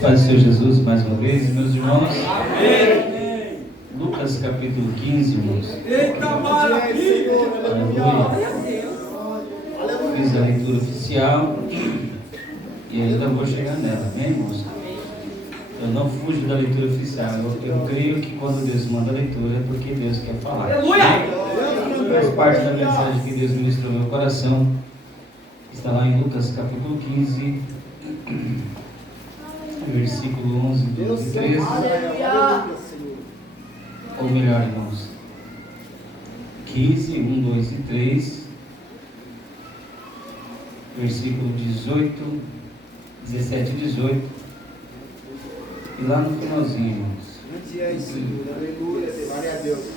Paz do Senhor Jesus mais uma vez, meus irmãos. Amém. Lucas capítulo 15, irmãos. Eita maravilha! Aleluia. Fiz a leitura oficial e ainda vou chegar nela, amém, irmãos? Eu não fujo da leitura oficial. Eu creio que quando Deus manda a leitura é porque Deus quer falar. Aleluia! Faz parte da mensagem que Deus ministrou no meu coração. Está lá em Lucas capítulo 15, versículo 11, 12 e 13. Ou melhor, irmãos, 15, 1, 2 e 3, versículo 18, 17 e 18, e lá no finalzinho, irmãos,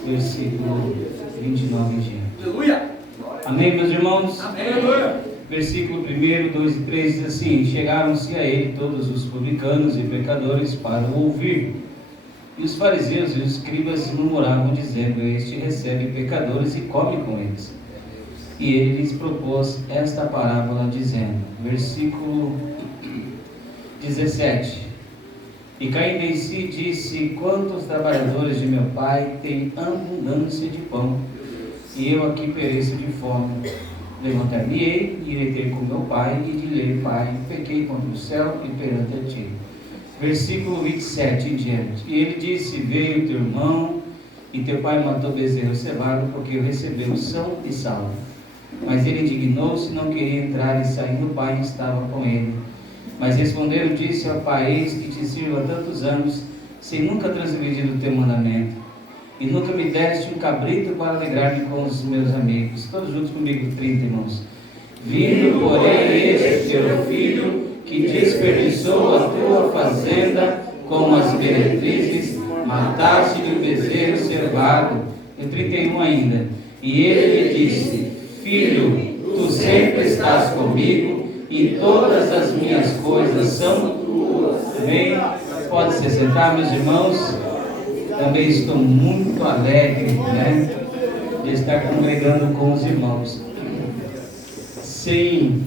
versículo 29 em diante. Aleluia! Amém, meus irmãos? Aleluia! Versículo 1, 2 e 3 diz assim: chegaram-se a ele todos os publicanos e pecadores para o ouvir. E os fariseus e os escribas murmuravam, dizendo: este recebe pecadores e come com eles. E ele lhes propôs esta parábola, dizendo, versículo 17: e caindo em si, disse: quantos trabalhadores de meu pai têm abundância de pão, e eu aqui pereço de fome. Levantar-me-ei, irei ter com meu pai, e direi: pai, pequei contra o céu e perante a ti. Versículo 27 em diante. E ele disse: veio teu irmão, e teu pai matou o bezerro cevado, porque o recebeu são e salvo. Mas ele indignou-se, não queria entrar, e saindo o pai estava com ele. Mas respondendo, disse ao pai: eis que te sirvo há tantos anos, sem nunca transgredir o teu mandamento. E nunca me deste um cabrito para alegrar-me com os meus amigos. Todos juntos comigo, 30 irmãos. Vindo, porém, este teu filho, que desperdiçou a tua fazenda com as meretrizes, mataste-lhe o bezerro cevado. E 31 ainda. E ele lhe disse: filho, tu sempre estás comigo, e todas as minhas coisas são tuas. Amém? Pode se sentar, meus irmãos. Também estou muito alegre, de estar congregando com os irmãos. Sim,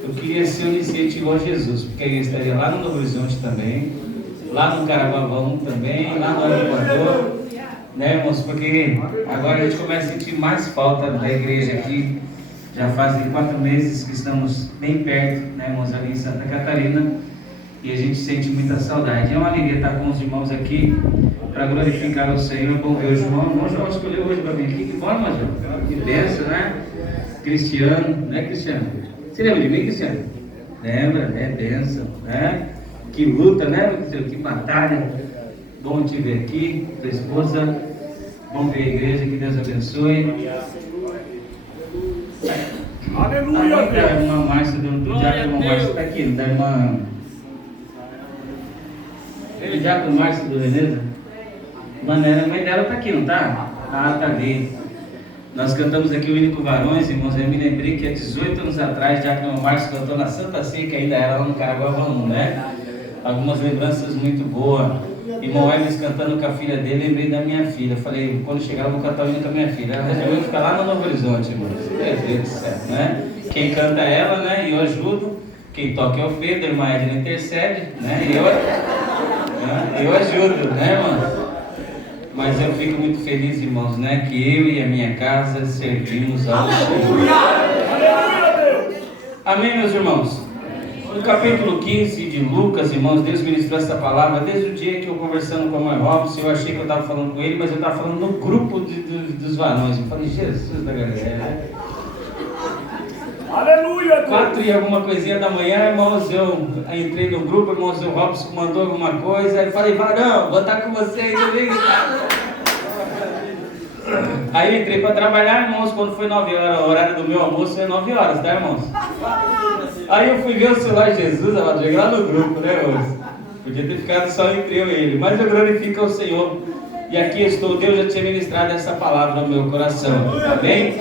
eu queria ser onisciente igual a Jesus, porque eu estaria lá no Novo Horizonte também, lá no Caraguavão também, lá no Equador, irmãos? Porque agora a gente começa a sentir mais falta da igreja aqui. Já fazem 4 meses que estamos bem perto, irmãos, ali em Santa Catarina, e a gente sente muita saudade. É uma alegria estar com os irmãos aqui para glorificar ao Senhor. Bom ver o João. O João escolheu hoje para vir aqui. Que bom, irmão João. Que bênção, Cristiano, Cristiano? Você lembra de mim, Cristiano? Lembra, bênção, Que luta, Cristiano? Que batalha. Bom te ver aqui, tua esposa. Bom ver a igreja, que Deus abençoe. Aleluia! A irmã Márcia, do diácono Márcia, está aqui, da irmã. Ele diácono Márcia do Veneza? A mãe dela está aqui, não está? Ah, está ali. Nós cantamos aqui o hino com varões, irmãos. Eu me lembrei que há 18 anos atrás, diácono Márcia cantou na Santa Ceia, que ainda era lá no Caraguavão, Algumas lembranças muito boas. Irmão Hermes cantando com a filha dele, lembrei da minha filha. Falei, quando chegar eu vou cantar o hino com a minha filha. Ela resolveu ficar lá no Novo Horizonte, irmãos. Meu Deus do céu, Quem canta é ela, e eu ajudo. Quem toca é o Pedro, a irmã Edna intercede, e eu ajudo, irmão? Mas eu fico muito feliz, irmãos, que eu e a minha casa servimos ao Senhor. Amém, meus irmãos? No capítulo 15 de Lucas, irmãos, Deus ministrou essa palavra desde o dia que eu conversando com a mãe Robson. Eu achei que eu estava falando com ele, mas eu estava falando no grupo dos varões. Eu falei: Jesus da galera. Aleluia! 4 e alguma coisinha da manhã, irmãos, eu entrei no grupo, irmãos, o Robson mandou alguma coisa, aí eu falei: varão, vou estar com vocês domingo. Aí eu entrei para trabalhar, irmãos, quando foi 9 horas, o horário do meu almoço é 9 horas, tá, irmãos? Aí eu fui ver o celular de Jesus, eu cheguei lá no grupo, irmãos? Podia ter ficado só entre eu e ele, mas eu glorifico ao Senhor. E aqui estou, Deus já tinha ministrado essa palavra no meu coração, amém?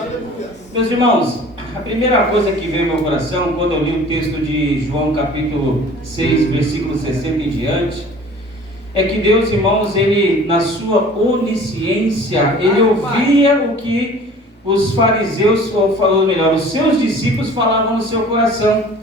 Meus irmãos, a primeira coisa que veio ao meu coração, quando eu li o texto de João capítulo 6, versículo 60 em diante, é que Deus, irmãos, Ele, na sua onisciência, Ele ouvia o que os fariseus, ou falando melhor, os seus discípulos falavam no seu coração.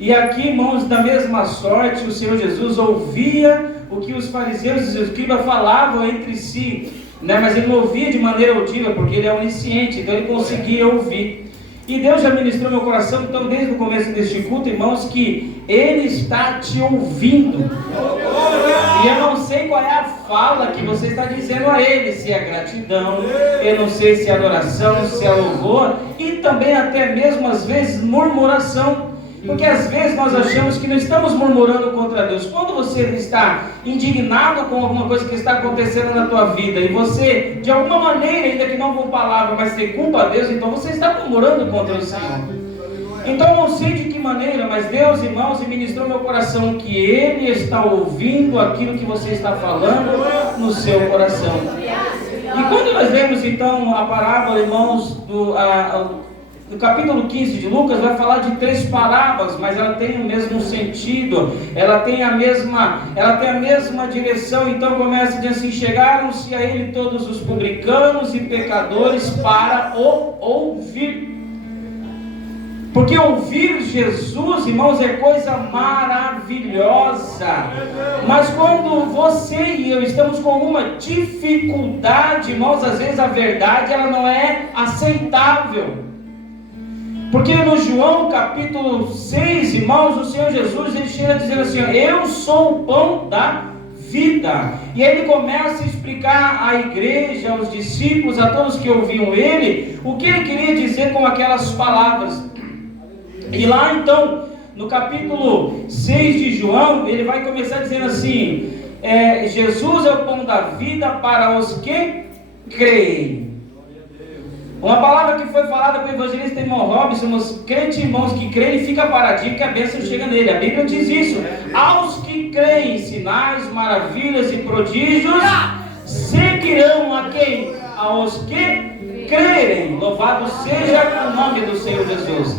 E aqui, irmãos, da mesma sorte, o Senhor Jesus ouvia o que os fariseus e os escribas falavam entre si, né? Mas ele não ouvia de maneira audível, porque ele é onisciente, então ele conseguia ouvir. E Deus já ministrou meu coração, então desde o começo deste culto, irmãos, que Ele está te ouvindo. E eu não sei qual é a fala que você está dizendo a Ele, se é gratidão, eu não sei se é adoração, se é louvor, e também até mesmo às vezes murmuração. Porque às vezes nós achamos que não estamos murmurando contra Deus. Quando você está indignado com alguma coisa que está acontecendo na tua vida, e você, de alguma maneira, ainda que não com palavra, mas você culpa a Deus, então você está murmurando contra o Senhor. Então não sei de que maneira, mas Deus, irmãos, ministrou meu coração que Ele está ouvindo aquilo que você está falando no seu coração. E quando nós vemos então a parábola, irmãos, no capítulo 15 de Lucas, vai falar de 3 parábolas, mas ela tem o mesmo sentido, ela tem a mesma direção. Então começa dizendo assim: chegaram-se a ele todos os publicanos e pecadores para o ouvir. Porque ouvir Jesus, irmãos, é coisa maravilhosa. Mas quando você e eu estamos com alguma dificuldade, irmãos, às vezes a verdade ela não é aceitável. Porque no João capítulo 6, irmãos, o Senhor Jesus, ele chega dizendo assim: eu sou o pão da vida. E ele começa a explicar à igreja, aos discípulos, a todos que ouviam ele, o que ele queria dizer com aquelas palavras. E lá então, no capítulo 6 de João, ele vai começar dizendo assim: Jesus é o pão da vida para os que creem. Uma palavra que foi falada pelo evangelista irmão Robson: os crentes irmãos que creem, fica paradinho que a bênção chega nele. A Bíblia diz isso: aos que creem, sinais, maravilhas e prodígios seguirão a quem? Aos que crerem. Louvado seja o nome do Senhor Jesus.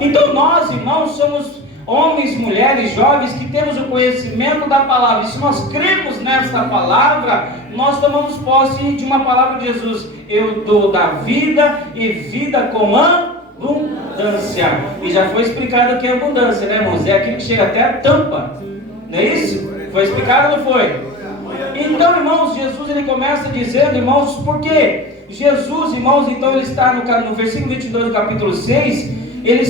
Então nós, irmãos, somos homens, mulheres, jovens que temos o conhecimento da palavra. E se nós cremos nesta palavra, nós tomamos posse de uma palavra de Jesus: eu dou da vida e vida com abundância. E já foi explicado o que é abundância, né, irmãos? É aquilo que chega até a tampa, não é isso? Foi explicado ou não foi? Então, irmãos, Jesus ele começa dizendo, irmãos, porque Jesus, irmãos, então ele está no versículo 22 do capítulo 6, ele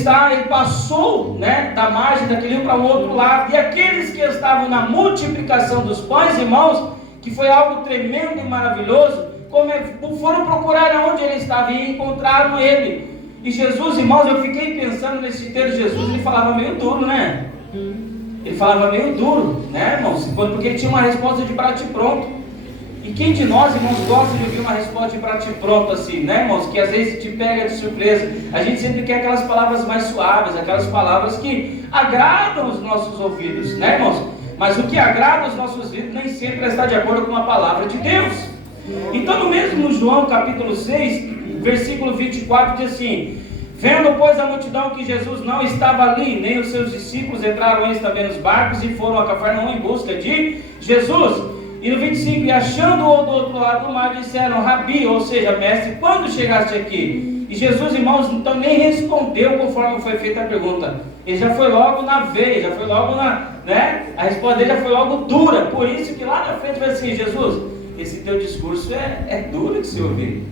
passou, né, da margem daquele rio para o outro lado, e aqueles que estavam na multiplicação dos pães, irmãos, que foi algo tremendo e maravilhoso, foram procurar aonde ele estava e encontraram ele. E Jesus, irmãos, eu fiquei pensando nesse texto de Jesus, ele falava meio duro, né? Ele falava meio duro, né, irmãos? Porque ele tinha uma resposta de bate-pronto. E quem de nós, irmãos, gosta de ouvir uma resposta de bate-pronto assim, né, irmãos? Que às vezes te pega de surpresa. A gente sempre quer aquelas palavras mais suaves, aquelas palavras que agradam os nossos ouvidos, né, irmãos? Mas o que agrada os nossos ouvidos nem sempre está de acordo com a palavra de Deus. Então, no mesmo João capítulo 6, versículo 24, diz assim: vendo, pois, a multidão que Jesus não estava ali, nem os seus discípulos, entraram eles também nos barcos e foram a Cafarnaum em busca de Jesus. E no 25, e achando-o do outro lado do mar, disseram: Rabi, ou seja, mestre, quando chegaste aqui? E Jesus, irmãos, então nem respondeu conforme foi feita a pergunta. Ele já foi logo na veia, já foi logo né? A resposta dele já foi logo dura. Por isso que lá na frente vai assim: Jesus, esse teu discurso é duro de se ouvir.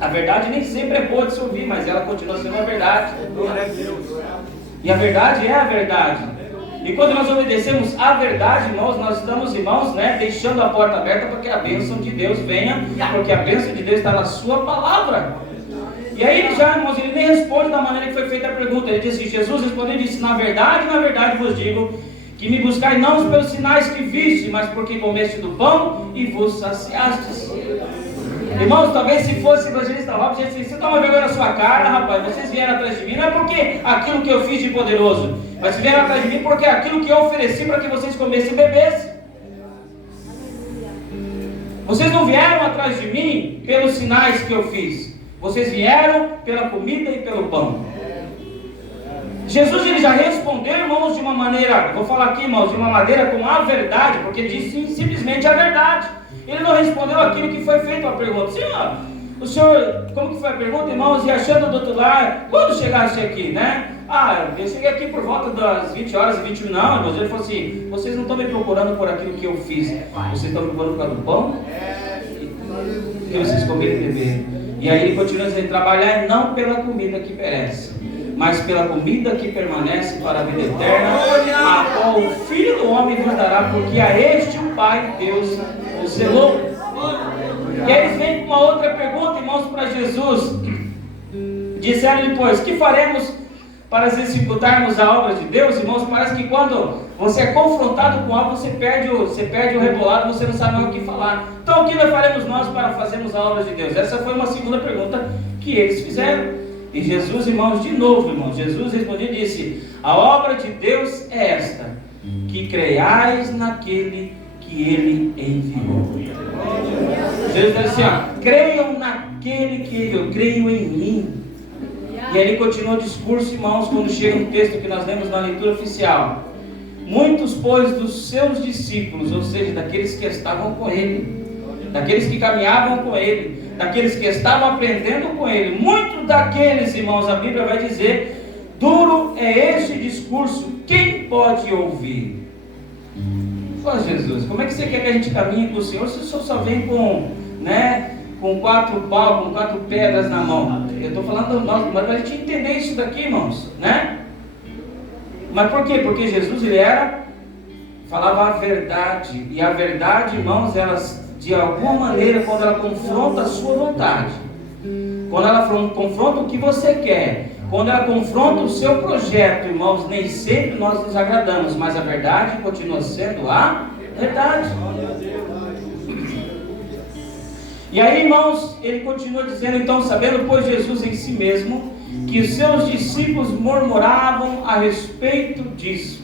A verdade nem sempre é boa de se ouvir, mas ela continua sendo a verdade. E a verdade é a verdade. E quando nós obedecemos a verdade, irmãos, nós estamos, irmãos, né, deixando a porta aberta para que a bênção de Deus venha, porque a bênção de Deus está na sua palavra. E aí ele já, irmãos, ele nem responde da maneira que foi feita a pergunta. Ele disse: Jesus respondeu e disse: na verdade vos digo, que me buscai não pelos sinais que viste, mas porque comeste do pão e vos saciastes. Irmãos, talvez se fosse evangelista Robson, ele disse: você toma vergonha na sua cara, rapaz, vocês vieram atrás de mim, não é porque aquilo que eu fiz de poderoso, mas vieram atrás de mim porque é aquilo que eu ofereci para que vocês comessem e bebessem. Vocês não vieram atrás de mim pelos sinais que eu fiz, vocês vieram pela comida e pelo pão. Jesus ele já respondeu, irmãos, de uma maneira, vou falar aqui, irmãos, de uma maneira com a verdade, porque ele disse simplesmente a verdade. Ele não respondeu aquilo que foi feito a pergunta. Senhor, o senhor, como que foi a pergunta, irmãos? E achando do outro lado, quando chegaste aqui, né? eu cheguei aqui por volta das 20 horas e 20 minutos. Não, irmãos, ele falou assim: vocês não estão me procurando por aquilo que eu fiz, vocês estão me procurando por causa do pão que vocês comeram e beberam. E aí ele continua dizendo: trabalhar não pela comida que perece, mas pela comida que permanece para a vida eterna, a qual o Filho do Homem vos dará, porque a este o Pai Deus o selou. E aí eles vêm com uma outra pergunta, irmãos, para Jesus. Disseram-lhe, pois, que faremos para executarmos a obra de Deus? Irmãos, parece que quando você é confrontado com algo, você perde o rebolado, você não sabe mais o que falar. Então, o que nós faremos nós para fazermos a obra de Deus? Essa foi uma segunda pergunta que eles fizeram. E Jesus, irmãos, de novo, irmãos, Jesus respondeu e disse: a obra de Deus é esta, que creiais naquele que Ele enviou. Jesus disse assim: creiam naquele que Ele, eu creio em mim. E aí ele continua o discurso, irmãos, quando chega no texto que nós lemos na leitura oficial. Muitos, pois, dos seus discípulos, ou seja, daqueles que estavam com ele, daqueles que caminhavam com ele, daqueles que estavam aprendendo com ele, muitos daqueles, irmãos, a Bíblia vai dizer: duro é este discurso, quem pode ouvir? Ó Jesus, como é que você quer que a gente caminhe com o Senhor se o Senhor só vem com 4 paus, com 4 pedras na mão? Eu estou falando, mas para a gente entender isso daqui, irmãos, né? Mas por quê? Porque Jesus, ele falava a verdade, e a verdade, irmãos, elas, de alguma maneira, quando ela confronta a sua vontade, quando ela confronta o que você quer, quando ela confronta o seu projeto, irmãos, nem sempre nós nos agradamos, mas a verdade continua sendo a verdade. E aí, irmãos, ele continua dizendo, então, sabendo, pois, Jesus em si mesmo, que os seus discípulos murmuravam a respeito disso.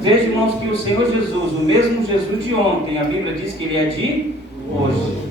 Veja, irmãos, que o Senhor Jesus, o mesmo Jesus de ontem, a Bíblia diz que ele é de hoje.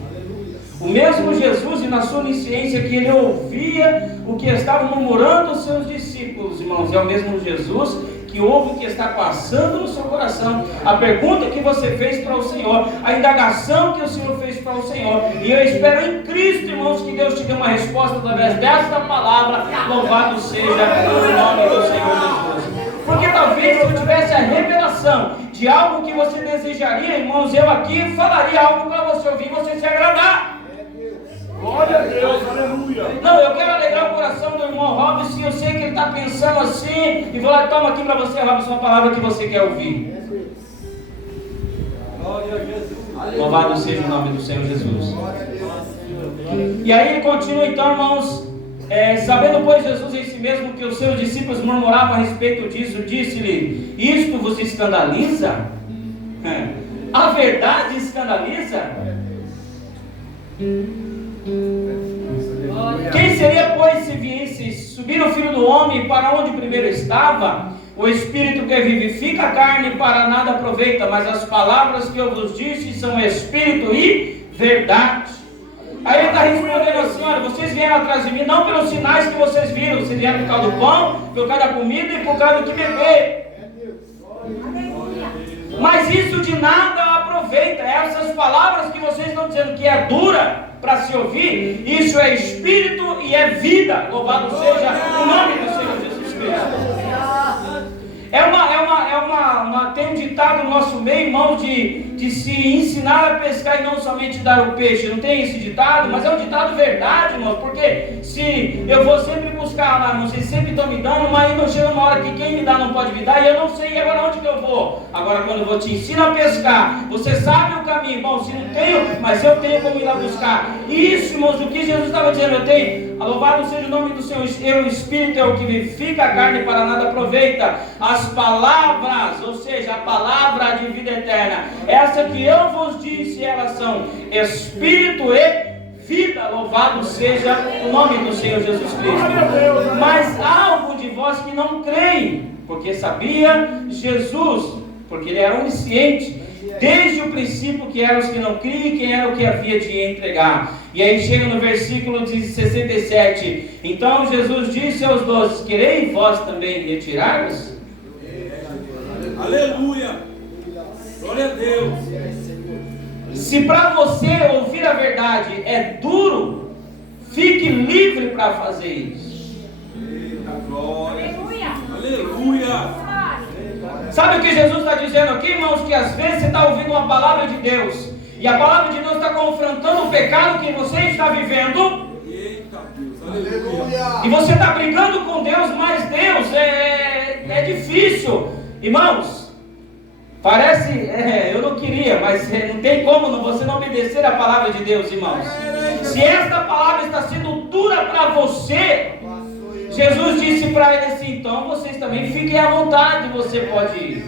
O mesmo Jesus, e na sua onisciência, que ele ouvia o que estavam murmurando os seus discípulos, irmãos, é o mesmo Jesus que ouve o que está passando no seu coração, a pergunta que você fez para o Senhor, a indagação que o Senhor fez para o Senhor. E eu espero em Cristo, irmãos, que Deus te dê uma resposta através desta palavra. Louvado seja o nome do Senhor Jesus. Porque talvez se eu tivesse a revelação de algo que você desejaria, irmãos, eu aqui falaria algo para você ouvir e você se agradar. Glória a Deus, aleluia. Não, eu quero alegrar o coração do irmão Robson, eu sei que ele está pensando assim, e vou lá, toma aqui para você, Robson, uma palavra que você quer ouvir. Glória a Jesus. Louvado seja o nome do Senhor Jesus. E aí ele continua então, irmãos, sabendo, pois, Jesus em si mesmo que os seus discípulos murmuravam a respeito disso, disse-lhe: isto vos escandaliza? A verdade escandaliza? Quem seria, pois, se viesse subir o Filho do Homem para onde primeiro estava? O Espírito que vivifica a carne para nada aproveita, mas as palavras que eu vos disse são Espírito e verdade. Aí ele está respondendo assim: olha, vocês vieram atrás de mim não pelos sinais que vocês viram, vocês vieram por causa do pão, por causa da comida e por causa do que beber. Mas isso de nada aproveita. Essas palavras que vocês estão dizendo que é dura para se ouvir, isso é espírito e é vida. Louvado seja o nome do Senhor Jesus Cristo. Tem um ditado no nosso meio, irmão, de se ensinar a pescar e não somente dar o peixe. Não tem esse ditado? Mas é um ditado verdade, irmão. Porque se eu vou sempre buscar lá, vocês sempre estão me dando, mas não chega uma hora que quem me dá não pode me dar, e eu não sei agora onde que eu vou. Agora quando eu vou te ensinar a pescar, você sabe o caminho, irmão. Se não tenho, mas eu tenho como ir lá buscar. Isso, irmãos, o que Jesus estava dizendo, eu tenho. Louvado seja o nome do Senhor. O Espírito é o que vivifica a carne para nada aproveita. As palavras, ou seja, a palavra de vida eterna, essa que eu vos disse, elas são Espírito e vida. Louvado seja o nome do Senhor Jesus Cristo. Mas há algum de vós que não creem, porque sabia Jesus, porque ele era onisciente desde o princípio que eram os que não criam e quem era o que havia de entregar. E aí chega no versículo 67. Então Jesus disse aos 12: quereis vós também retirar-vos? Aleluia. Glória a Deus. Se para você ouvir a verdade é duro, fique livre para fazer isso. Aleluia. Sabe o que Jesus está dizendo aqui, irmãos? Que às vezes você está ouvindo uma palavra de Deus, e a palavra de Deus está confrontando o pecado que você está vivendo. Eita Deus, aleluia. E você está brigando com Deus, mas Deus é difícil. Irmãos, parece, eu não queria, mas não tem como você não obedecer a palavra de Deus, irmãos. Se esta palavra está sendo dura para você, Jesus disse para ele assim: então vocês também fiquem à vontade, você pode ir.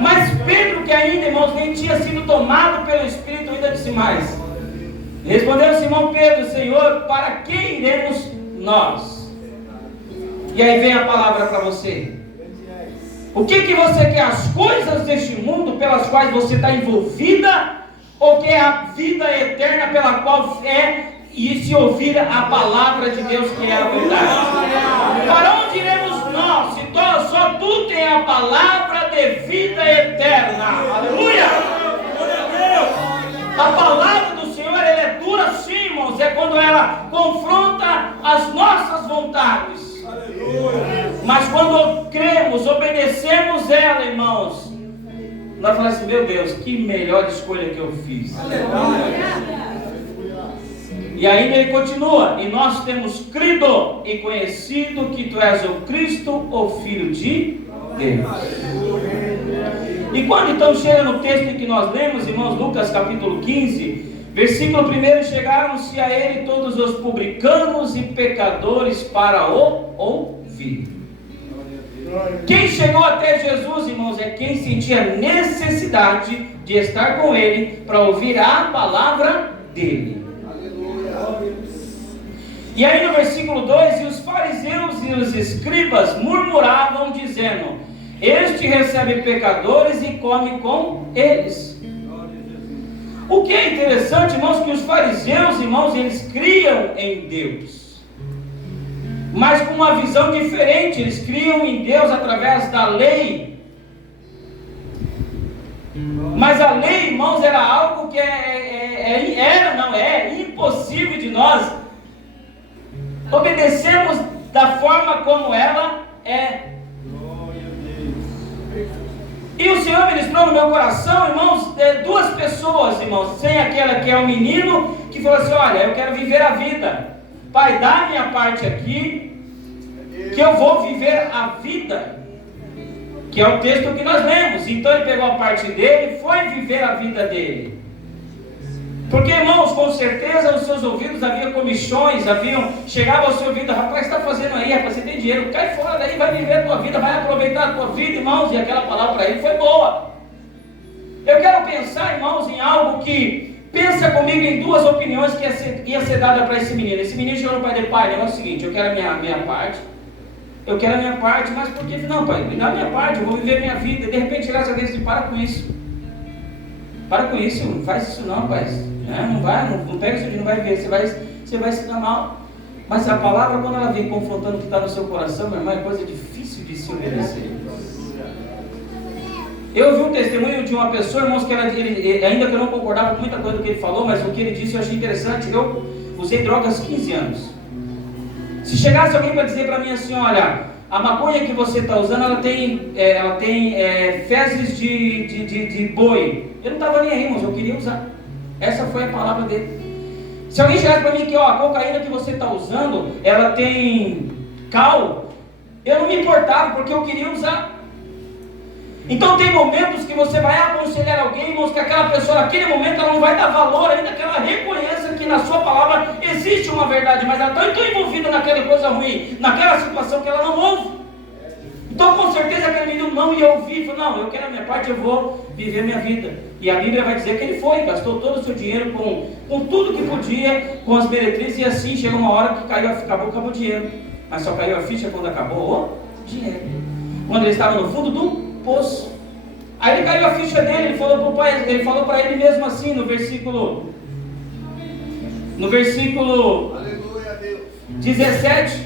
Mas Pedro, que ainda, irmãos, nem tinha sido tomado pelo Espírito, ainda disse mais. Respondeu Simão Pedro: Senhor, para que iremos nós? E aí vem a palavra para você. O que você quer? As coisas deste mundo pelas quais você está envolvida? Ou quer a vida eterna pela qual e se ouvir a palavra de Deus, que é a verdade? Para onde iremos nós, se só tu tem a palavra de vida eterna? Aleluia! A palavra do Senhor, ela é dura sim, irmãos. É quando ela confronta as nossas vontades. Mas quando cremos, obedecemos ela, irmãos, nós falamos assim: meu Deus, que melhor escolha que eu fiz. E ainda ele continua: e nós temos crido e conhecido que tu és o Cristo, o Filho de Deus. E quando então chega no texto em que nós lemos, irmãos, Lucas capítulo 15, versículo 1: chegaram-se a ele todos os publicanos e pecadores para o ouvir. Quem chegou até Jesus, irmãos, é quem sentia necessidade de estar com ele para ouvir a palavra dele. E aí no versículo 2: e os fariseus e os escribas murmuravam, dizendo: este recebe pecadores e come com eles. O que é interessante, irmãos, que os fariseus, irmãos, eles criam em Deus, mas com uma visão diferente. Eles criam em Deus através da lei. Mas a lei, irmãos, era algo que é impossível de nós obedecermos da forma como ela é. E o Senhor ministrou no meu coração, irmãos, duas pessoas, irmãos. Tem aquela que é um menino que falou assim: olha, eu quero viver a vida. Pai, dá a minha parte aqui, que eu vou viver a vida. Que é o texto que nós lemos. Então ele pegou a parte dele e foi viver a vida dele. Porque, irmãos, com certeza os seus ouvidos haviam comichões, chegava ao seu ouvido: rapaz, o que está fazendo aí? Rapaz, você tem dinheiro, cai fora daí, vai viver a tua vida, vai aproveitar a tua vida, irmãos. E aquela palavra para ele foi boa. Eu quero pensar, irmãos, em algo que, pensa comigo em duas opiniões que ia ser dada para esse menino. Esse menino chegou no pai dele: pai, é o seguinte, eu quero a minha parte. Eu quero a minha parte, mas por que não, pai? Me dá a minha parte, eu vou viver a minha vida. De repente chegasse alguém e disse: para com isso. Para com isso, não faz isso não, pai. Não pega isso aqui, não vai ver, você vai se dar mal. Mas a palavra, quando ela vem confrontando o que está no seu coração, meu irmão, é coisa difícil de se obedecer. Eu vi um testemunho de uma pessoa, irmãos, que ainda que eu não concordava com muita coisa do que ele falou, mas o que ele disse eu achei interessante. Eu usei drogas 15 anos. Se chegasse alguém para dizer para mim assim: olha, a maconha que você está usando, ela tem fezes de boi. Eu não estava nem aí, irmãos, eu queria usar. Essa foi a palavra dele. Se alguém chegasse para mim que a cocaína que você está usando, ela tem cal, eu não me importava, porque eu queria usar. Então tem momentos que você vai aconselhar alguém, irmãos, que aquela pessoa naquele momento ela não vai dar valor, ainda que ela reconheça que na sua palavra existe uma verdade, mas ela está tão envolvida naquela coisa ruim, naquela situação, que ela não ouve. Então com certeza aquele menino não ia ouvir. Falou: não, eu quero a minha parte, eu vou viver a minha vida. E a Bíblia vai dizer que ele foi, gastou todo o seu dinheiro com tudo que podia, com as meretrizes, e assim chegou uma hora que acabou o dinheiro. Mas só caiu a ficha quando acabou o dinheiro. Quando ele estava no fundo do poço. Aí ele caiu a ficha dele, ele falou para ele mesmo assim, no versículo 17: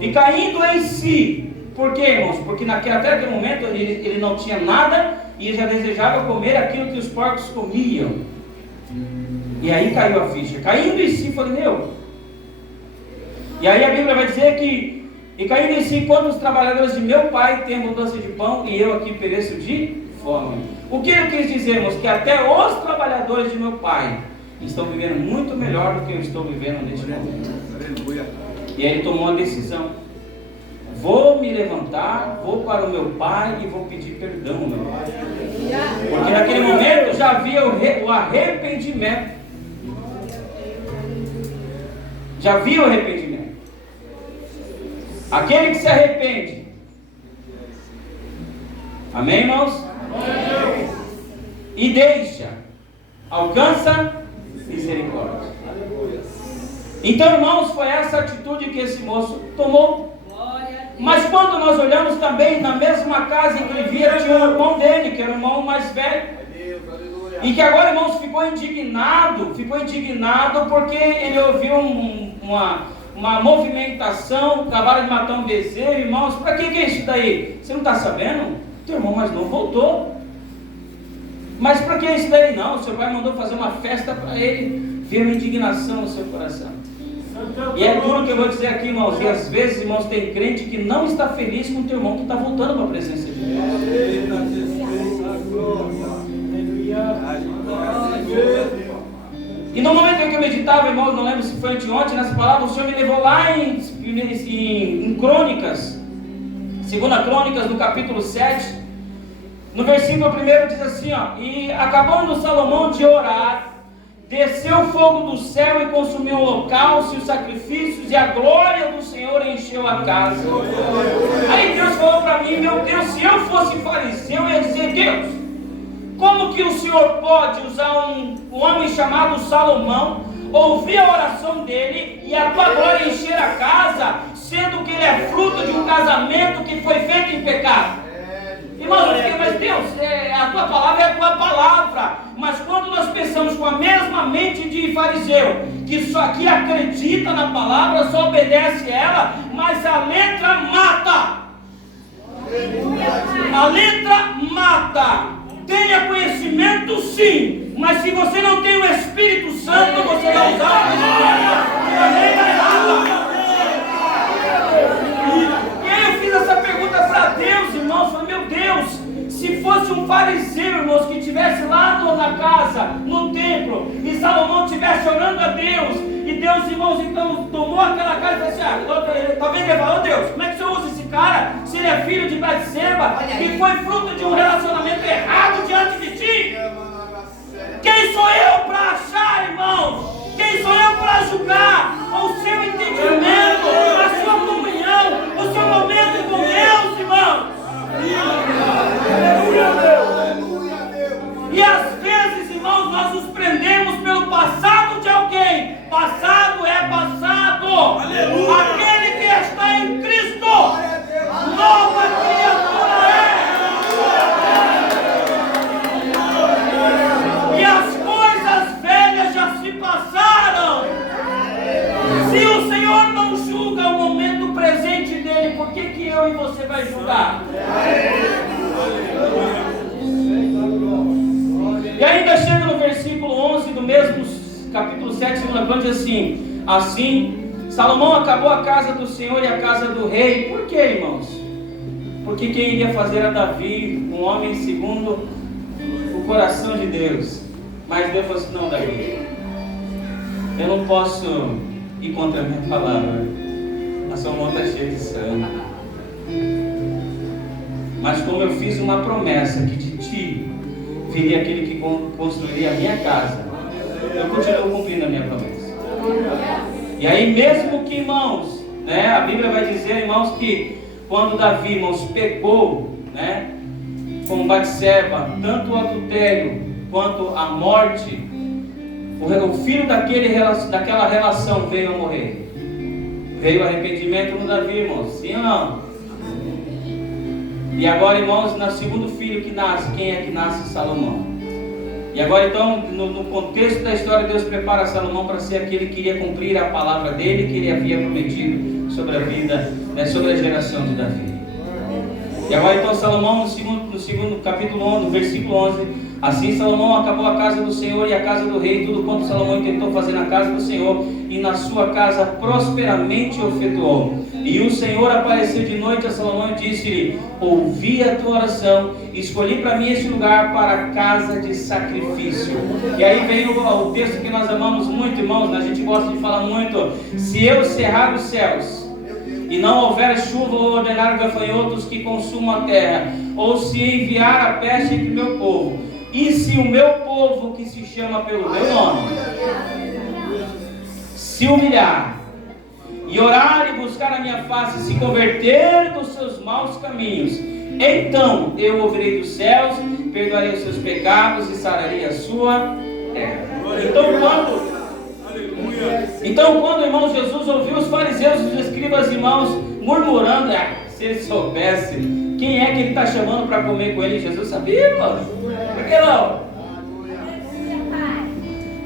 e caindo em si. Por quê, irmãos? Porque até aquele momento ele não tinha nada e ele já desejava comer aquilo que os porcos comiam. E aí caiu a ficha. Caindo em si, falei: meu. E aí a Bíblia vai dizer que E caindo em si, quando os trabalhadores de meu pai têm abundância de pão, e eu aqui pereço de fome. O que ele quis dizer, irmãos? Que até os trabalhadores de meu pai estão vivendo muito melhor do que eu estou vivendo neste momento. E aí ele tomou uma decisão: vou me levantar, vou para o meu pai e vou pedir perdão, meu pai. Porque naquele momento já havia o arrependimento. Já havia o arrependimento. Aquele que se arrepende. Amém, irmãos? Amém. E deixa, alcança misericórdia. Então, irmãos, foi essa atitude que esse moço tomou. Mas quando nós olhamos também na mesma casa em que ele via, tinha o irmão dele, que era o irmão mais velho, e que agora, irmãos, ficou indignado porque ele ouviu uma movimentação, acabaram de matar um bezerro. Irmãos, para que é isso daí? Você não está sabendo? Teu irmão mais novo voltou. Mas para que é isso daí? Não, o seu pai mandou fazer uma festa para ele. Veio uma indignação no seu coração. E é duro que eu vou dizer aqui, irmãos, que às vezes, irmãos, tem crente que não está feliz com o teu irmão que está voltando para a presença de Deus. E no momento em que eu meditava, irmãos, não lembro se foi anteontem, nessa palavra, o Senhor me levou lá em Crônicas, 2 Crônicas, no capítulo 7, no versículo 1 diz assim, ó: e acabando Salomão de orar, desceu fogo do céu e consumiu o holocausto e os sacrifícios, e a glória do Senhor encheu a casa. Aí Deus falou para mim: meu Deus, se eu fosse fariseu, eu ia dizer: Deus, como que o Senhor pode usar um homem chamado Salomão, ouvir a oração dele e a tua glória encher a casa, sendo que ele é fruto de um casamento que foi feito em pecado? Irmãos, mas Deus, a tua palavra é a tua palavra. Mas quando nós pensamos com a mesma mente de fariseu, que só aqui acredita na palavra, só obedece ela, mas a letra mata. A letra mata. Tenha conhecimento, sim, mas se você não tem o Espírito Santo, você vai usar o Espírito. Também vai nada. E aí eu fiz essa pergunta para Deus, irmãos. Falei: meu Deus, se fosse um fariseu, irmãos, que estivesse lá na casa, no templo, e Salomão estivesse orando a Deus, e Deus, irmãos, então tomou aquela casa e disse assim: talvez ele falou: Deus, como é que o Senhor usa esse cara, se ele é filho de Batseba, que foi fruto de um relacionamento errado diante de ti? Quem sou eu para achar, irmãos? Quem sou eu para julgar o seu entendimento, a sua comunhão, o seu momento com Deus, irmãos? E às vezes, irmãos, nós nos prendemos pelo passado de alguém. Passado é passado. Aleluia. Aquele que está em Cristo, nova criatura é. E as coisas velhas já se passaram. Se o Senhor não julga o momento presente dele, por que eu e você vai julgar? E ainda chega no versículo 11 do mesmo capítulo 7, 2 Crônicas, diz assim: assim, Salomão acabou a casa do Senhor e a casa do rei. Por que, irmãos? Porque quem iria fazer era Davi, um homem segundo o coração de Deus. Mas Deus falou assim: não, Davi, eu não posso ir contra a minha palavra. A sua mão está cheia de sangue. Mas como eu fiz uma promessa que de ti viria aquele que construiria a minha casa, eu continuo cumprindo a minha promessa. E aí, mesmo que, irmãos, a Bíblia vai dizer, irmãos, que quando Davi, irmãos, pecou, com Batseba, tanto o adultério quanto a morte, o filho daquela relação veio a morrer. Veio o arrependimento no Davi, irmãos, sim ou não? E agora, irmãos, no segundo filho que nasce, quem é que nasce? Salomão. E agora, então, no contexto da história, Deus prepara Salomão para ser aquele que iria cumprir a palavra dele, que ele havia prometido sobre a vida, sobre a geração de Davi. E agora então Salomão, no segundo capítulo 11, no versículo 11, assim Salomão acabou a casa do Senhor e a casa do rei, tudo quanto Salomão tentou fazer na casa do Senhor, e na sua casa prosperamente o efetuou. E o Senhor apareceu de noite a Salomão e disse-lhe: ouvi a tua oração, escolhi para mim este lugar para casa de sacrifício. E aí vem o texto que nós amamos muito, irmãos, a gente gosta de falar muito: se eu cerrar os céus e não houver chuva ou ordenar gafanhotos que consumam a terra, ou se enviar a peste entre meu povo, e se o meu povo que se chama pelo meu nome se humilhar e orar e buscar a minha face e se converter dos seus maus caminhos, então eu ouvirei dos céus, perdoarei os seus pecados e sararei a sua terra. Então quando, irmãos, Jesus ouviu os fariseus e os escribas, irmãos, murmurando, se ele soubesse quem é que ele está chamando para comer com ele, Jesus sabia, irmãos. Por que não?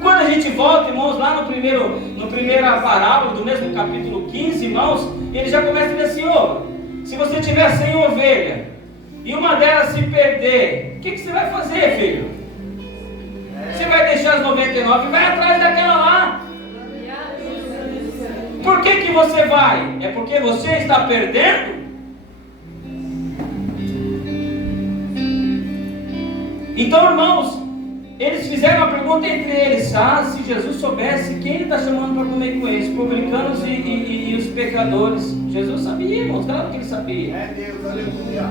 Quando a gente volta, irmãos, lá na primeira parábola do mesmo capítulo 15, irmãos, ele já começa a dizer assim: se você tiver 100 ovelhas e uma delas se perder, o que você vai fazer, filho? Você vai deixar as 99 e vai atrás daquela lá. Por que você vai? É porque você está perdendo? Então, irmãos, eles fizeram uma pergunta entre eles: se Jesus soubesse quem ele está chamando para comer com eles, publicanos e os pecadores. Jesus sabia, irmãos, claro que ele sabia. É Deus, aleluia.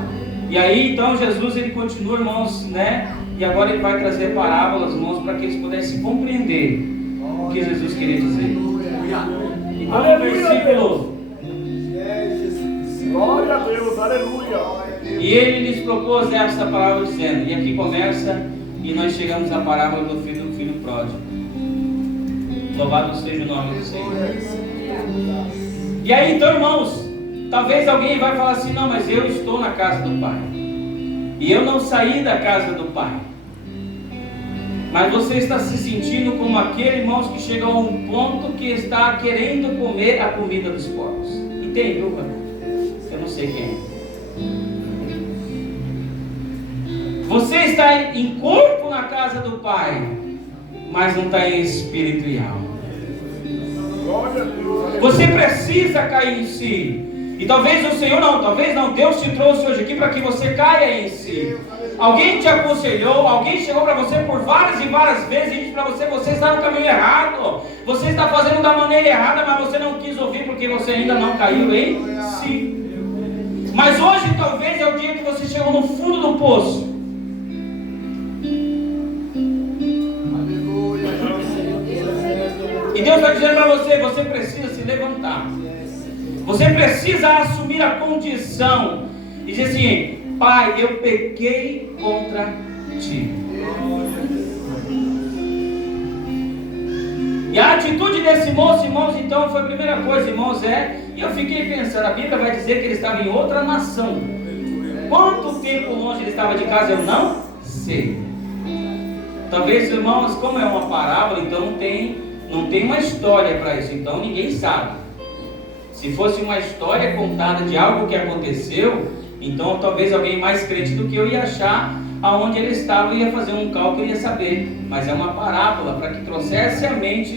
E aí então Jesus, ele continua, irmãos, né? E agora ele vai trazer parábolas, irmãos, para que eles pudessem compreender o que Jesus queria dizer. Então no versículo, glória a Deus, aleluia. E ele lhes propôs esta parábola dizendo, e aqui começa, e nós chegamos à parábola do filho pródigo. Louvado seja o nome do Senhor. E aí então, irmãos, talvez alguém vai falar assim: não, mas eu estou na casa do Pai, e eu não saí da casa do Pai. Mas você está se sentindo como aquele, irmãos, que chegou a um ponto que está querendo comer a comida dos porcos. E tem, viu, mano? Eu não sei quem é. Você está em corpo na casa do Pai, mas não está em espírito e alma. Você precisa cair em si. E talvez o Senhor talvez não, Deus te trouxe hoje aqui para que você caia em si. Alguém te aconselhou, alguém chegou para você por várias e várias vezes e disse para você: você está no caminho errado, você está fazendo da maneira errada, mas você não quis ouvir porque você ainda não caiu em si. Mas hoje talvez é o dia que você chegou no fundo do poço. E Deus está dizendo para você: você precisa se levantar. Você precisa assumir a condição e dizer assim: Pai, eu pequei contra ti. E a atitude desse moço, irmãos, então foi a primeira coisa, irmãos, e eu fiquei pensando, a Bíblia vai dizer que ele estava em outra nação. Quanto tempo longe ele estava de casa, eu não sei. Talvez, irmãos, como é uma parábola, então não tem uma história para isso, então ninguém sabe. Se fosse uma história contada de algo que aconteceu, então talvez alguém mais crente do que eu ia achar aonde ele estava, ia fazer um cálculo e ia saber. Mas é uma parábola para que trouxesse a mente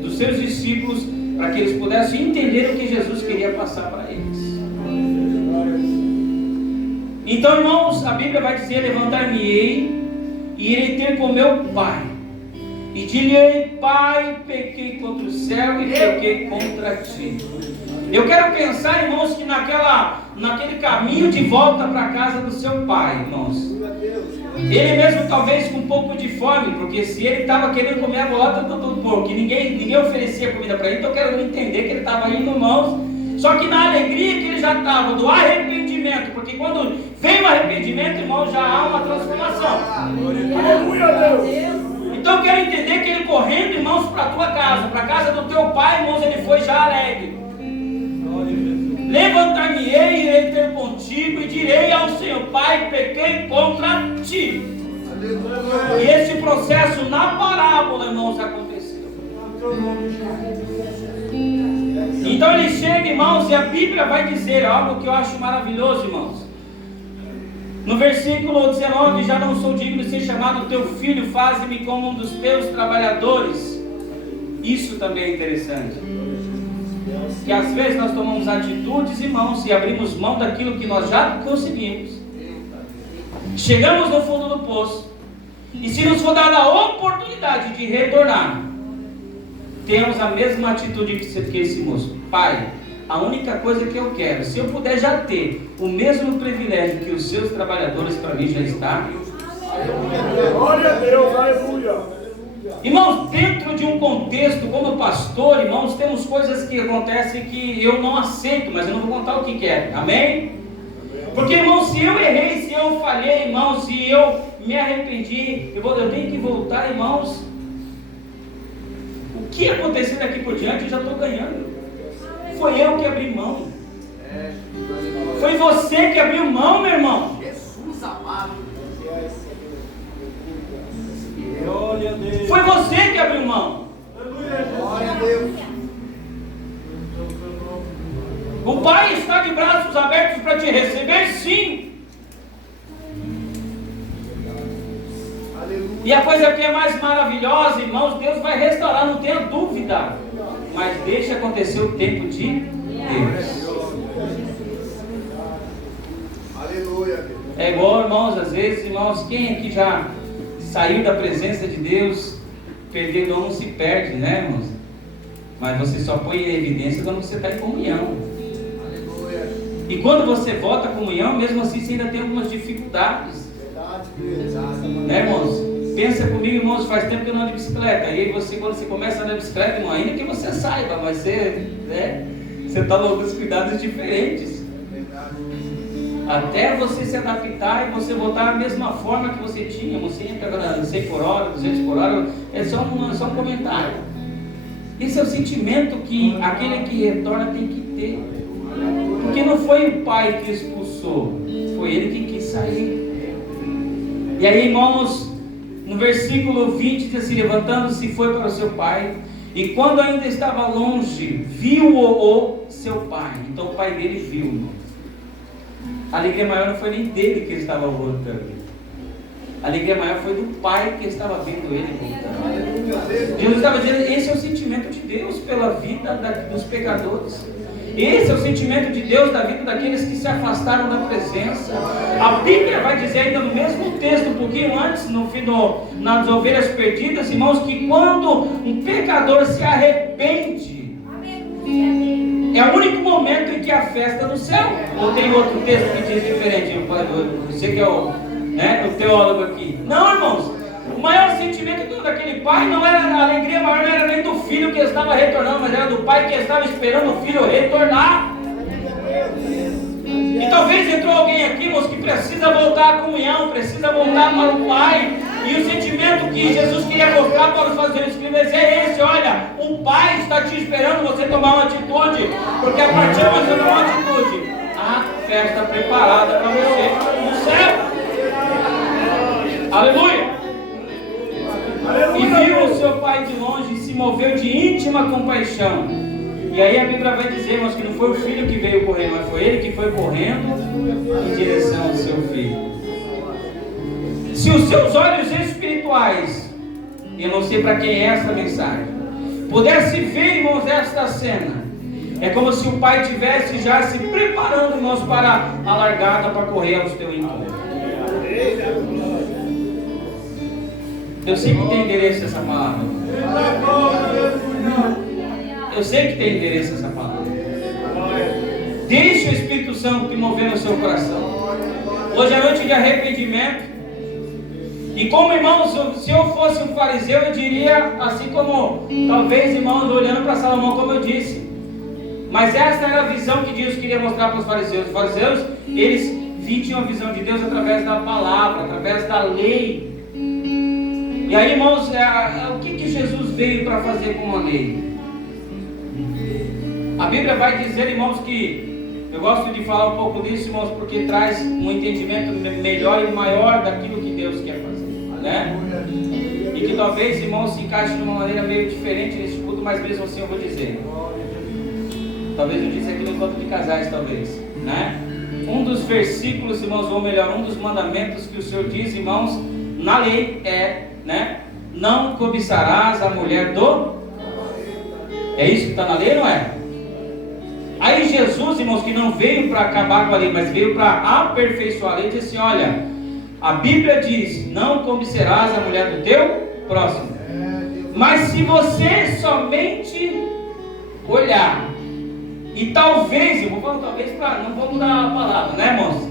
dos seus discípulos, para que eles pudessem entender o que Jesus queria passar para eles. Então, irmãos, a Bíblia vai dizer: levantar-me-ei e irei ter com meu Pai, e direi: Pai, pequei contra o céu e pequei contra ti. Eu quero pensar, irmãos, que naquele caminho de volta para a casa do seu pai, irmãos, ele mesmo talvez com um pouco de fome, porque se ele estava querendo comer a bolota do porco, e ninguém oferecia comida para ele, então eu quero entender que ele estava indo, irmãos, só que na alegria que ele já estava, do arrependimento, porque quando vem o arrependimento, irmãos, já há uma transformação. Aleluia, Deus! Então eu quero entender que ele correndo, irmãos, para a tua casa, para a casa do teu pai, irmãos, ele foi já alegre. Levantar-me-ei, irei ter contigo e direi ao Senhor: Pai, pequei contra ti. Aleluia. E esse processo na parábola, irmãos, aconteceu. Então ele chega, irmãos, e a Bíblia vai dizer algo que eu acho maravilhoso, irmãos. No versículo 19, já não sou digno de ser chamado teu filho, faze-me como um dos teus trabalhadores. Isso também é interessante. Que às vezes nós tomamos atitudes, irmãos, e abrimos mão daquilo que nós já conseguimos. Chegamos no fundo do poço, e se nos for dada a oportunidade de retornar, temos a mesma atitude que esse moço. Pai, a única coisa que eu quero, se eu puder já ter o mesmo privilégio que os seus trabalhadores, para mim já está. Glória a Deus, aleluia. Irmãos, dentro de um contexto como pastor, irmãos, temos coisas que acontecem que eu não aceito, mas eu não vou contar o que é. Amém? Porque, irmãos, se eu errei, se eu falhei, irmãos, se eu me arrependi, eu tenho que voltar, irmãos. O que acontecer daqui por diante, eu já estou ganhando. Foi eu que abri mão. Foi você que abriu mão, meu irmão. Jesus amado. Glória a Deus. Foi você que abriu mão. Glória a Deus. O Pai está de braços abertos para te receber, sim. Aleluia. E a coisa que é mais maravilhosa, irmãos, Deus vai restaurar, não tenha dúvida. Mas deixe acontecer o tempo de Deus. Aleluia. É igual, irmãos, às vezes, irmãos, quem aqui já saiu da presença de Deus, perder não se perde, né, irmãos? Mas você só põe em evidência quando você está em comunhão. Aleluia. E quando você volta à comunhão, mesmo assim você ainda tem algumas dificuldades. Verdade. Né, irmãos? Pensa comigo, irmãos, faz tempo que eu não ando de bicicleta. E aí você, quando você começa a andar de bicicleta, irmão, ainda que você saiba, mas você, né, você toma alguns cuidados diferentes. Até você se adaptar e você voltar à mesma forma que você tinha. Você entra agora 100 por hora, 200 por hora, é só um comentário. Esse é o sentimento que aquele que retorna tem que ter. Porque não foi o pai que expulsou, foi ele que quis sair. E aí, irmãos, no versículo 20 diz assim: levantando-se foi para o seu pai, e quando ainda estava longe, viu-o seu pai. Então o pai dele viu, irmão. A alegria maior não foi nem dele que ele estava voltando. A alegria maior foi do pai que estava vendo ele voltando. Jesus estava dizendo: esse é o sentimento de Deus pela vida dos pecadores. Esse é o sentimento de Deus da vida daqueles que se afastaram da presença. A Bíblia vai dizer ainda no mesmo texto, um pouquinho antes, no fim nas ovelhas perdidas, irmãos, que quando um pecador se arrepende, é o único momento em que há festa no céu. Ou tem outro texto que diz diferente? Você que é o teólogo aqui. Não, irmãos. O maior sentimento daquele pai não era a alegria maior, não era nem do filho que estava retornando, mas era do pai que estava esperando o filho retornar. E talvez entrou alguém aqui, irmãos, que precisa voltar à comunhão, precisa voltar para o pai. E o sentimento que Jesus queria mostrar para os fariseus e escribas é esse: olha, o pai está te esperando você tomar uma atitude, porque a partir de você tomar uma atitude, há festa preparada para você no céu. Aleluia! E viu o seu pai de longe e se moveu de íntima compaixão. E aí a Bíblia vai dizer, irmãos, que não foi o filho que veio correndo, mas foi ele que foi correndo em direção ao seu filho. Se os seus olhos espirituais, eu não sei para quem é essa mensagem, pudesse ver, irmãos, esta cena, é como se o pai estivesse já se preparando, irmãos, para a largada, para correr ao teu encontro. Eu sei que tem endereço essa palavra. Eu sei que tem endereço essa palavra. Deixe o Espírito Santo te mover no seu coração. Hoje é noite de arrependimento. E como, irmãos, se eu fosse um fariseu, eu diria, assim como talvez, irmãos, olhando para Salomão, como eu disse. Mas essa era a visão que Deus queria mostrar para os fariseus. Os fariseus, eles tinham a visão de Deus através da palavra, através da lei. E aí, irmãos, o que Jesus veio para fazer com a lei? A Bíblia vai dizer, irmãos, que eu gosto de falar um pouco disso, irmãos, porque traz um entendimento melhor e maior daquilo que Deus quer fazer, né? E que talvez, irmãos, se encaixe de uma maneira meio diferente nesse culto, mas mesmo assim eu vou dizer. Talvez eu disse aqui no encontro de casais, talvez, né? Um dos versículos, irmãos, ou melhor, um dos mandamentos que o Senhor diz, irmãos, na lei é, né? Não cobiçarás a mulher do... É isso que está na lei, não é? Aí Jesus, irmãos, que não veio para acabar com a lei, mas veio para aperfeiçoar a lei, disse assim, olha, a Bíblia diz, não cobiçarás a mulher do teu próximo. Mas se você somente olhar, e talvez, eu vou falar talvez para, não vou mudar a palavra, né, irmãos?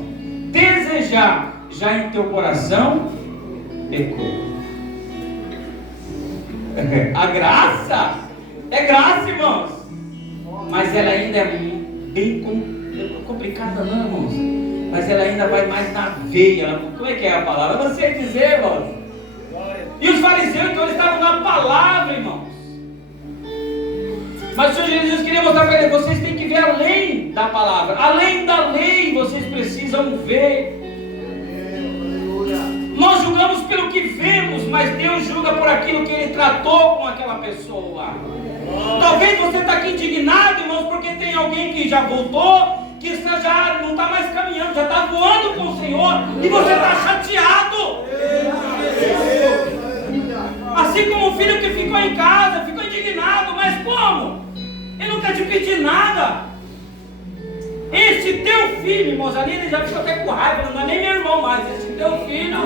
Desejar já em teu coração, pecou. A graça, é graça, irmãos, mas ela ainda é bem complicada, não, irmãos? Mas ela ainda vai mais na veia. Como é que é a palavra? Eu não sei dizer, irmãos. E os fariseus, então, eles estavam na palavra, irmãos. Mas o Senhor Jesus queria mostrar para eles, vocês têm que ver além da palavra. Além da lei, vocês precisam ver. Nós julgamos pelo que vemos, mas Deus julga por aquilo que Ele tratou com aquela pessoa. Talvez você está aqui indignado, irmãos, porque tem alguém que já voltou, que já não está mais caminhando, já está voando com o Senhor, e você está chateado. Assim como o filho que ficou em casa, ficou indignado, mas como? Ele nunca te pediu nada. Esse teu filho, irmãos, ali ele já ficou até com raiva, não é nem meu irmão mais, esse teu filho,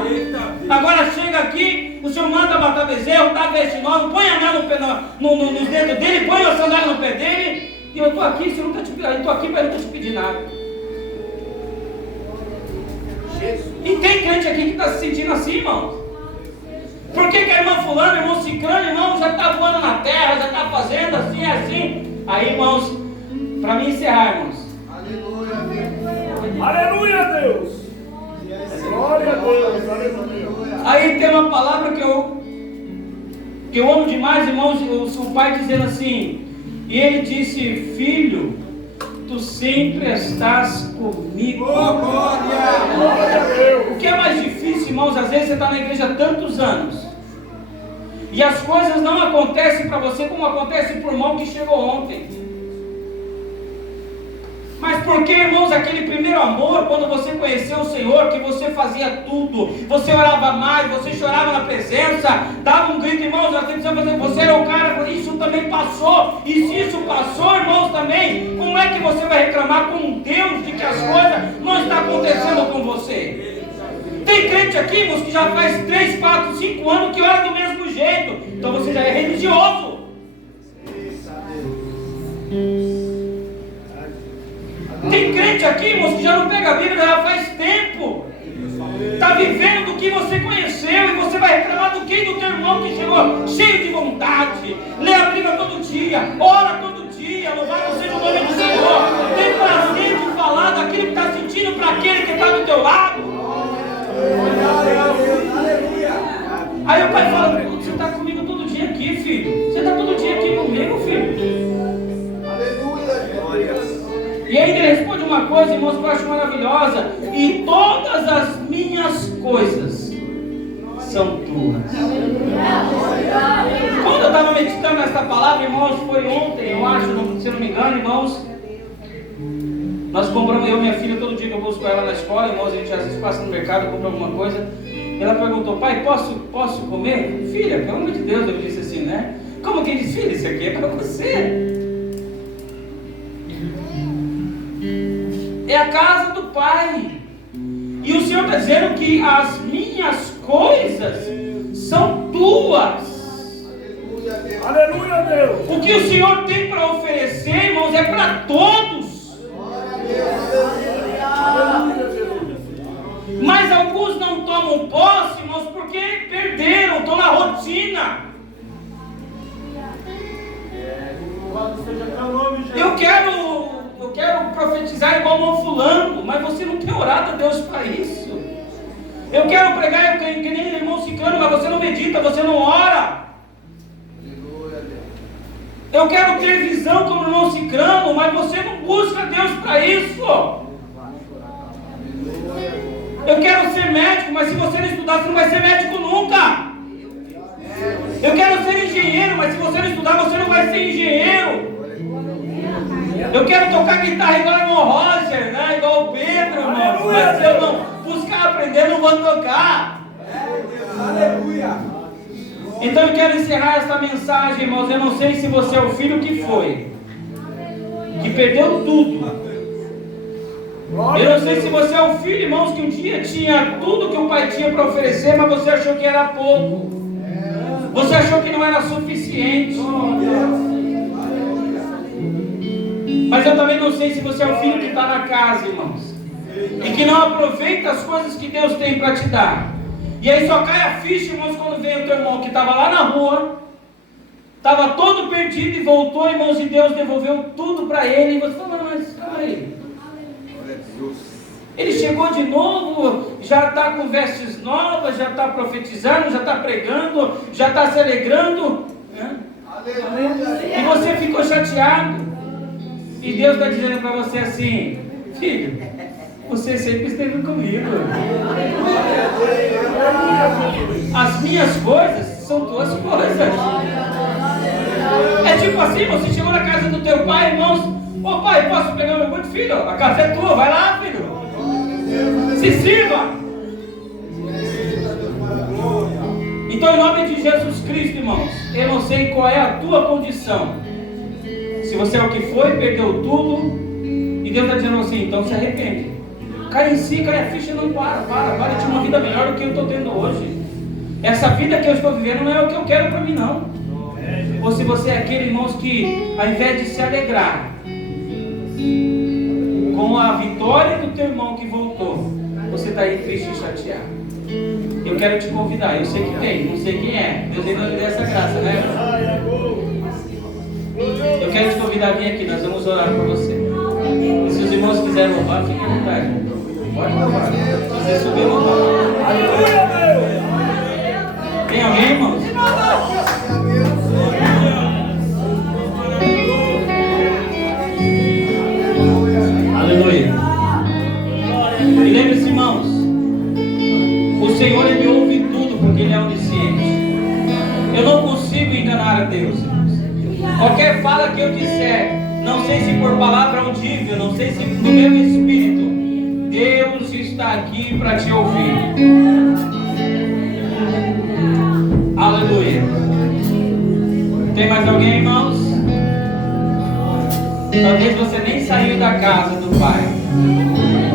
agora chega aqui, o Senhor manda matar bezerro, dá vestido, põe a mão nos dedos dele, põe a sandália no pé dele, e eu estou aqui, eu estou aqui para nunca te pedir nada. E tem crente aqui que está se sentindo assim, irmãos. Por que a irmã fulano, irmão ciclano, irmão, já está voando na terra, já está fazendo assim, assim? Aí, irmãos, para mim encerrar, irmãos. Aleluia, Deus. Glória a Deus. Aleluia. Aí tem uma palavra que eu amo demais, irmãos, o pai dizendo assim, e ele disse, filho, tu sempre estás comigo. O que é mais difícil, irmãos, às vezes você está na igreja há tantos anos, e as coisas não acontecem para você como acontecem para o irmão que chegou ontem. Mas porque, irmãos, aquele primeiro amor, quando você conheceu o Senhor, que você fazia tudo, você orava mais, você chorava na presença, dava um grito, irmãos, você era o cara, isso também passou, e se isso passou, irmãos, também, como é que você vai reclamar com Deus de que as coisas não estão acontecendo com você? Tem crente aqui, irmãos, que já faz 3, 4, 5 anos que ora do mesmo jeito, então você já é religioso. Tem crente aqui, irmãos, que já não pega a Bíblia já faz tempo. Está vivendo do que você conheceu e você vai reclamar do que? Do teu irmão que chegou cheio de vontade, lê a Bíblia todo dia, ora todo dia, louvado seja o nome do Senhor, tem prazer de falar daquilo que está sentindo para aquele que está do teu lado. Aí o pai fala, você está comigo todo dia aqui, filho, você está todo dia aqui comigo, filho. E aí ele responde uma coisa, irmãos, que eu acho maravilhosa, e todas as minhas coisas são tuas. Quando eu estava meditando nessa palavra, irmãos, foi ontem, eu acho, se eu não me engano, irmãos, nós compramos, eu e minha filha, todo dia que eu busco ela na escola, irmãos, a gente às vezes passa no mercado, compra alguma coisa, ela perguntou, pai, posso comer? Filha, pelo amor de Deus, eu disse assim, né? Como quem diz, filha, isso aqui é para você. É a casa do Pai. E o Senhor está dizendo que as minhas coisas são tuas. Aleluia, Deus. O que o Senhor tem para oferecer, irmãos, é para todos. Mas alguns não tomam posse, irmãos, porque perderam, estão na rotina. Eu quero profetizar igual o fulano, mas você não tem orado a Deus para isso. Eu quero pregar que nem o irmão ciclano, mas você não medita, você não ora. Eu quero ter visão como o irmão ciclano, mas você não busca Deus para isso. Eu quero ser médico, mas se você não estudar, você não vai ser médico nunca. Eu quero ser engenheiro, mas se você não estudar, você não vai ser engenheiro. Eu quero tocar guitarra igual o irmão Roger, né? Igual o Pedro. Mas se eu não buscar aprender, eu não vou tocar. Aleluia. Então eu quero encerrar essa mensagem, irmãos. Eu não sei se você é o filho que foi, que perdeu tudo. Eu não sei se você é o filho, irmãos, que um dia tinha tudo que o pai tinha para oferecer, mas você achou que era pouco. Você achou que não era suficiente. Mas eu também não sei se você é o filho que está na casa, irmãos, e que não aproveita as coisas que Deus tem para te dar. E aí só cai a ficha, irmãos, quando vem o teu irmão que estava lá na rua, estava todo perdido e voltou, irmãos, e Deus devolveu tudo para ele. E você fala, mas calma aí. Ele chegou de novo, já está com vestes novas, já está profetizando, já está pregando, já está se alegrando, né? E você ficou chateado. E Deus está dizendo para você assim: filho, você sempre esteve comigo. As minhas coisas são tuas coisas. É tipo assim, você chegou na casa do teu pai, irmãos. Ô pai, posso pegar meu monte? Filho, a casa é tua, vai lá, filho. Se sirva. Então, em nome de Jesus Cristo, irmãos, eu não sei qual é a tua condição. Se você é o que foi, perdeu tudo, e Deus está dizendo assim, então se arrepende. Cai em si, cai a ficha, não para de ter uma vida melhor do que eu estou tendo hoje. Essa vida que eu estou vivendo não é o que eu quero para mim, não. Ou se você é aquele, irmãos, que ao invés de se alegrar com a vitória do teu irmão que voltou, você está aí triste e chateado. Eu quero te convidar, eu sei que tem, não sei quem é. Deus ainda lhe dê essa graça, né? Eu quero te convidar a vir aqui, nós vamos orar por você. E se os irmãos quiserem louvar, fiquem à vontade. Pode louvar. Se você subir, louvar. Tem alguém, irmãos? Aleluia. E lembre-se, irmãos, o Senhor, Ele ouve tudo porque Ele é onisciente. Eu não consigo enganar a Deus, irmãos. Qualquer fala que eu disser, não sei se por palavra audível, não sei se no meu espírito, Deus está aqui para te ouvir. Aleluia. Tem mais alguém, irmãos? Talvez você nem saiu da casa do Pai,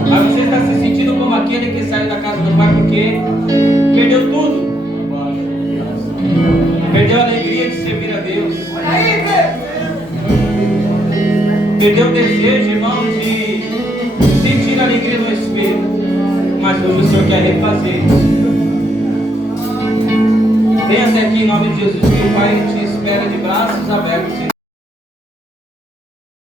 mas você está se sentindo como aquele que saiu da casa do Pai porque perdeu tudo. Perdeu a alegria de servir a Deus. Perdeu o desejo, irmão, de sentir a alegria no Espírito. Mas hoje o Senhor quer refazer. Venha até aqui em nome de Jesus, que o Pai te espera de braços abertos.